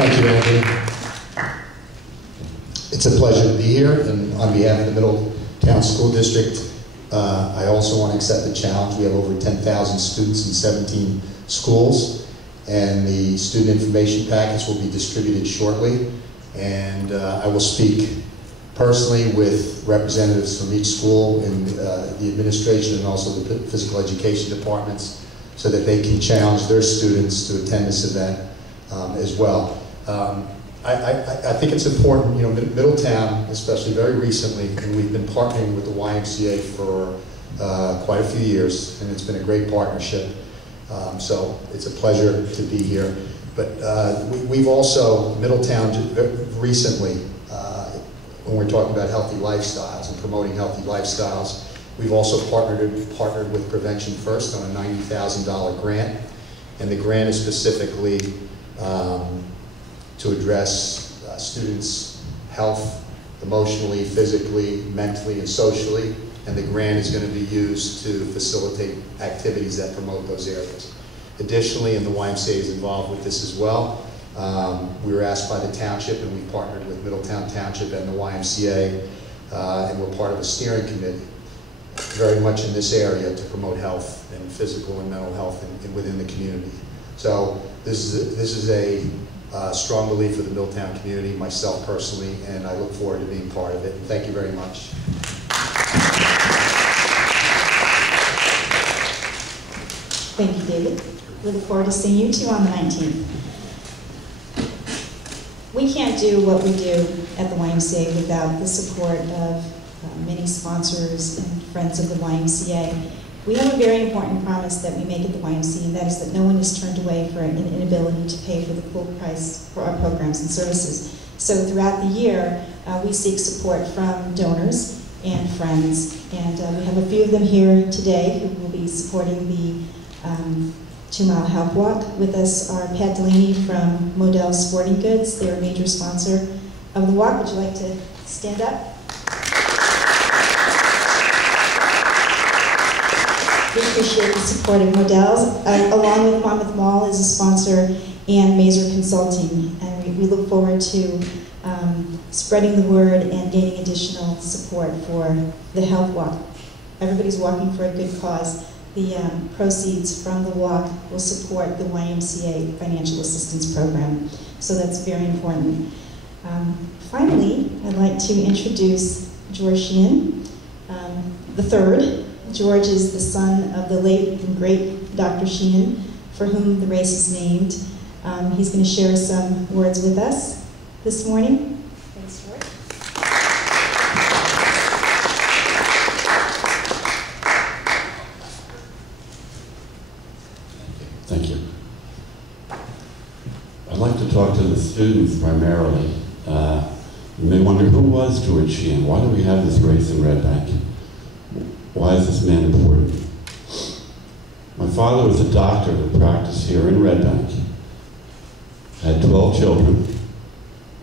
Thank you, Anthony. It's a pleasure to be here, and on behalf of the Middletown School District, I also want to accept the challenge. We have over 10,000 students in 17 schools, and the student information packets will be distributed shortly. And I will speak personally with representatives from each school in the administration and also the physical education departments so that they can challenge their students to attend this event as well. I think it's important, you know, Middletown, especially very recently, and we've been partnering with the YMCA for quite a few years, and it's been a great partnership. So it's a pleasure to be here. But we've also, Middletown recently, when we're talking about healthy lifestyles and promoting healthy lifestyles, we've also partnered with Prevention First on a $90,000 grant. And the grant is specifically to address students' health, emotionally, physically, mentally, and socially. And the grant is going to be used to facilitate activities that promote those areas. Additionally, and the YMCA is involved with this as well, we were asked by the township, and we partnered with Middletown Township and the YMCA, and we're part of a steering committee very much in this area to promote health and physical and mental health within the community. So this is a strong belief of the Middletown community, myself personally, and I look forward to being part of it. And thank you very much. Thank you, David. We look forward to seeing you too on the 19th. We can't do what we do at the YMCA without the support of many sponsors and friends of the YMCA. We have a very important promise that we make at the YMCA, and that is that no one is turned away for an inability to pay for the full price for our programs and services. So throughout the year, we seek support from donors and friends, and we have a few of them here today who will be supporting the 2-mile health walk. With us are Pat Delaney from Model Sporting Goods. They're a major sponsor of the walk. Would you like to stand up? We appreciate the support of Models. Along with Monmouth Mall is a sponsor, and Mazer Consulting. And we look forward to spreading the word and gaining additional support for the health walk. Everybody's walking for a good cause. The proceeds from the walk will support the YMCA Financial Assistance Program. So that's very important. Finally, I'd like to introduce George Sheehan, the third. George is the son of the late and great Dr. Sheehan, for whom the race is named. He's going to share some words with us this morning. Thanks, George. Thank you. I'd like to talk to the students primarily. You may wonder, who was George Sheehan? Why do we have this race in Red Bank? Why is this man important? My father was a doctor who practiced here in Red Bank, had 12 children,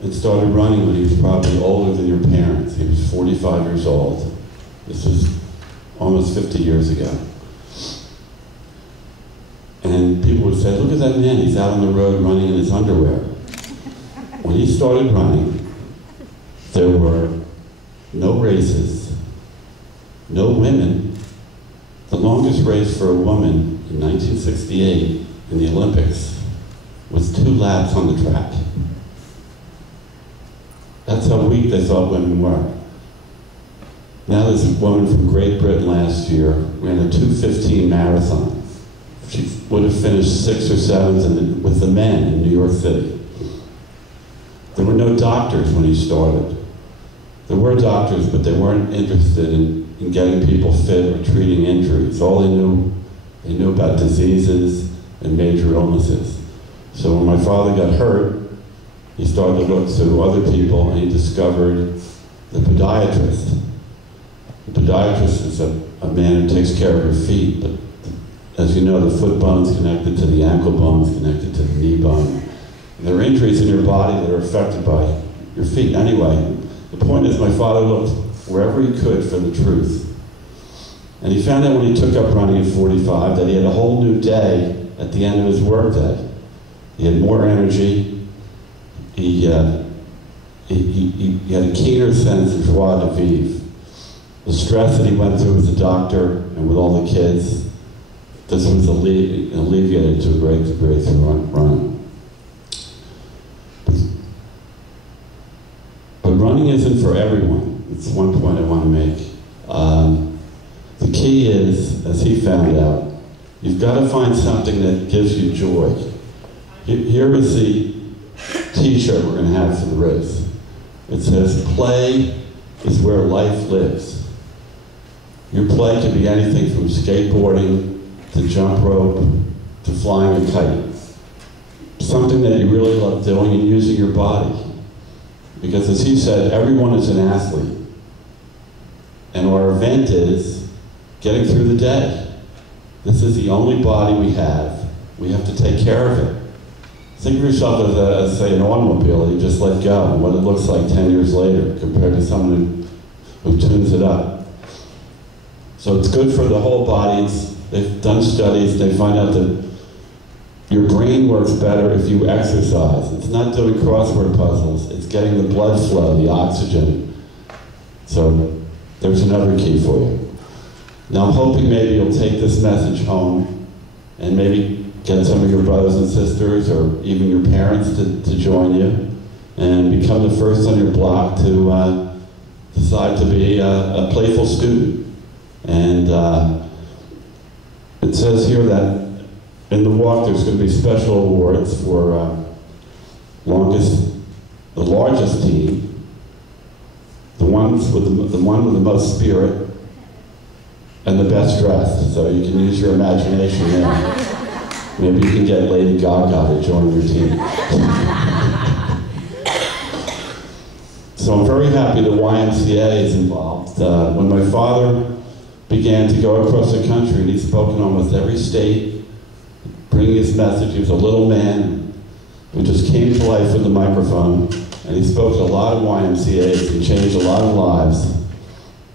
and started running when he was probably older than your parents. He was 45 years old. This was almost 50 years ago. And people would say, look at that man, he's out on the road running in his underwear. When he started running, there were no races, no women. The longest race for a woman in 1968 in the Olympics was 2 laps on the track. That's how weak they thought women were. Now there's a woman from Great Britain last year, ran a 2:15 marathon. She would have finished 6th or 7th with the men in New York City. There were no doctors when he started. There were doctors, but they weren't interested in getting people fit or treating injuries. All they knew about diseases and major illnesses. So when my father got hurt, he started to look to other people, and he discovered the podiatrist. The podiatrist is a man who takes care of your feet, but as you know, the foot bone is connected to the ankle bone, is connected to the knee bone. And there are injuries in your body that are affected by your feet. Anyway, the point is my father looked wherever he could for the truth. And he found out when he took up running at 45 that he had a whole new day at the end of his workday. He had more energy, he had a keener sense of joie de vivre. The stress that he went through as a doctor and with all the kids, this was alleviated to a great degree through running. But running isn't for everyone. It's one point I want to make. The key is, as he found out, you've got to find something that gives you joy. Here is the t-shirt we're going to have for the race. It says, play is where life lives. Your play can be anything from skateboarding to jump rope to flying a kite. Something that you really love doing and using your body. Because as he said, everyone is an athlete. And our event is getting through the day. This is the only body we have. We have to take care of it. Think of yourself as say, an automobile you just let go, and what it looks like 10 years later compared to someone who tunes it up. So it's good for the whole body. They've done studies, they find out that your brain works better if you exercise. It's not doing crossword puzzles, it's getting the blood flow, the oxygen. So there's another key for you. Now I'm hoping maybe you'll take this message home and maybe get some of your brothers and sisters or even your parents to join you and become the first on your block to decide to be a playful student. And it says here that in the walk there's going to be special awards for the largest team, the one with the most spirit, and the best dressed. So you can use your imagination there. Maybe you can get Lady Gaga to join your team. So I'm very happy the YMCA is involved. When my father began to go across the country, and he's spoken almost every state, bringing his message. He was a little man who just came to life with the microphone, and he spoke at a lot of YMCAs and changed a lot of lives.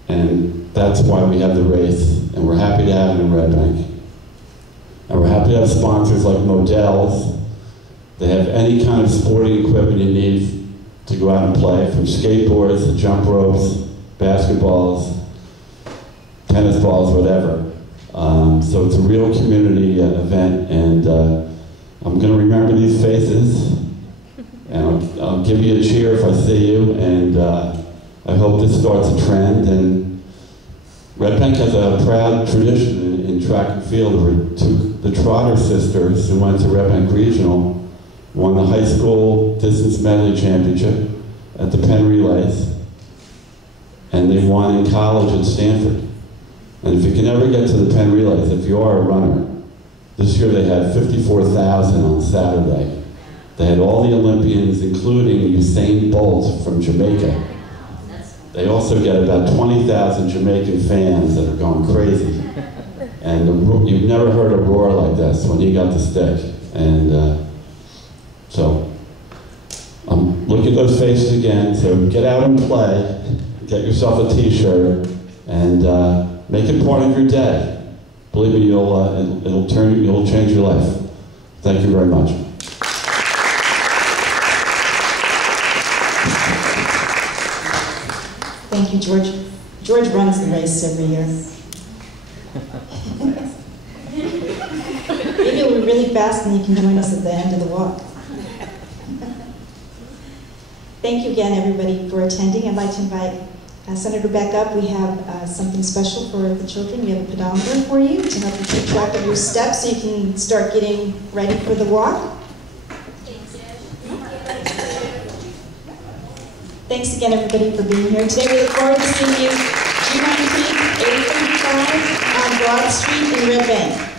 And that's why we have the race, and we're happy to have it in Red Bank. And we're happy to have sponsors like Modell's. They have any kind of sporting equipment you need to go out and play, from skateboards to jump ropes, basketballs, tennis balls, whatever. So it's a real community event, and I'm going to remember these faces, and I'll give you a cheer if I see you, and I hope this starts a trend. And Red Bank has a proud tradition in track and field where the Trotter sisters, who went to Red Bank Regional, won the high school distance medley championship at the Penn Relays, and they won in college at Stanford. And if you can ever get to the Penn Relays, if you are a runner, this year they had 54,000 on Saturday. They had all the Olympians, including Usain Bolt from Jamaica. They also get about 20,000 Jamaican fans that are going crazy. And you've never heard a roar like this when he got the stick. And so I'm looking at those faces again. So get out and play, get yourself a t-shirt, and make it part of your day. Believe me, it'll change your life. Thank you very much. Thank you, George. George runs the race every year. Maybe it'll be really fast and you can join us at the end of the walk. Thank you again, everybody, for attending. I'd like to invite Senator back up. We have something special for the children. We have a pedometer for you to help you keep track of your steps so you can start getting ready for the walk. Thanks again, everybody, for being here today. We look forward to seeing you June 19th, 8:35 on Broad Street in Red Bank.